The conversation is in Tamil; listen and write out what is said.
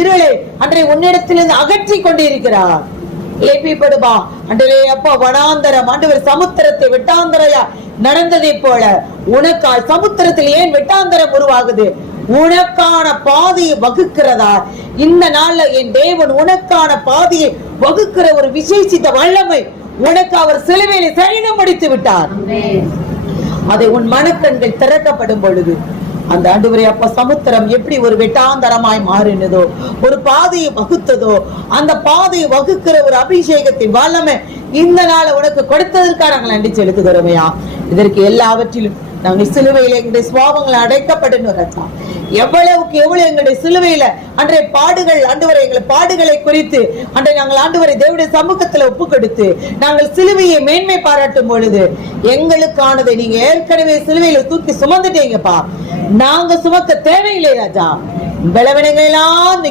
இருளை அன்றை உன்னிடத்திலிருந்து அகற்றி கொண்டிருக்கிறார். ஏபிப்படுமா அன்றே அப்பா வனாந்தரம் ஆண்டவர் சமுத்திரத்தை வெட்டாந்தரையா நடந்ததை போல உனக்காய் சமுத்திரத்தில் ஏன் வெட்டாந்தரம் உருவாகுது? உனக்கான பாதையை வகுக்கிறதா? இந்த நாள்ல என் தேவன் உனக்கான பாதையை வகுக்கிற ஒரு விசேஷித்த வல்லமை உனக்கு அவர் சிலுவையிலே சரீரம் அடித்து விட்டார். அதை உன் மனக்கண்கள் திறக்கப்படும் பொழுது அந்த ஆண்டவரே அப்பா சமுத்திரம் எப்படி ஒரு வெட்டாந்தரமாய் மாறினதோ, ஒரு பாதையை வகுத்ததோ, அந்த பாதையை வகுக்கிற ஒரு அபிஷேகத்தின் வல்லமை இந்த நாளை உனக்கு கொடுத்ததற்காக நாங்கள் நன்றி செலுத்துகிறோமையா. இதற்கு எல்லாவற்றிலும் நாங்கள் சிலுவையில எங்களுடைய சுவாபங்களை அடைக்கப்படணும். எவ்வளவுக்கு எவ்வளவு எங்களுடைய சிலுவையில அன்றைய பாடுகள் ஆண்டவரை எங்களை பாடுகளை குறித்து அன்றை நாங்கள் ஆண்டவரை தேவனுடைய சமூகத்துல ஒப்பு கொடுத்து நாங்கள் சிலுவையை மேன்மை பாராட்டும் பொழுது எங்களுக்கானதை நீங்க ஏற்கனவே சிலுவையில தூக்கி சுமந்துட்டீங்கப்பா. நாங்க சுமக்க தேவையில்லை ராஜா. பலவீனங்கள் எல்லாம்